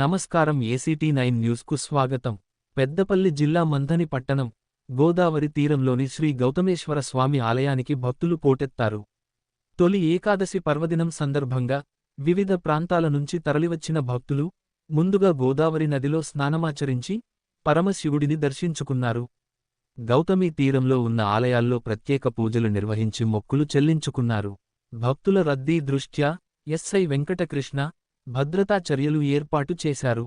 నమస్కారం ఏసీటీ9 న్యూస్కు స్వాగతం. పెద్దపల్లి జిల్లా మంథని పట్టణం, గోదావరి తీరంలోని శ్రీ గౌతమేశ్వర స్వామి ఆలయానికి భక్తులు పోటెత్తారు. తొలి ఏకాదశి పర్వదినం సందర్భంగా వివిధ ప్రాంతాల నుంచి తరలివచ్చిన భక్తులు ముందుగా గోదావరి నదిలో స్నానమాచరించి పరమశివుడిని దర్శించుకున్నారు. గౌతమి తీరంలో ఉన్న ఆలయాల్లో ప్రత్యేక పూజలు నిర్వహించి మొక్కులు చెల్లించుకున్నారు. భక్తుల రద్దీ దృష్ట్యా ఎస్ఐ వెంకటకృష్ణ భద్రతా చర్యలు ఏర్పాటు చేశారు.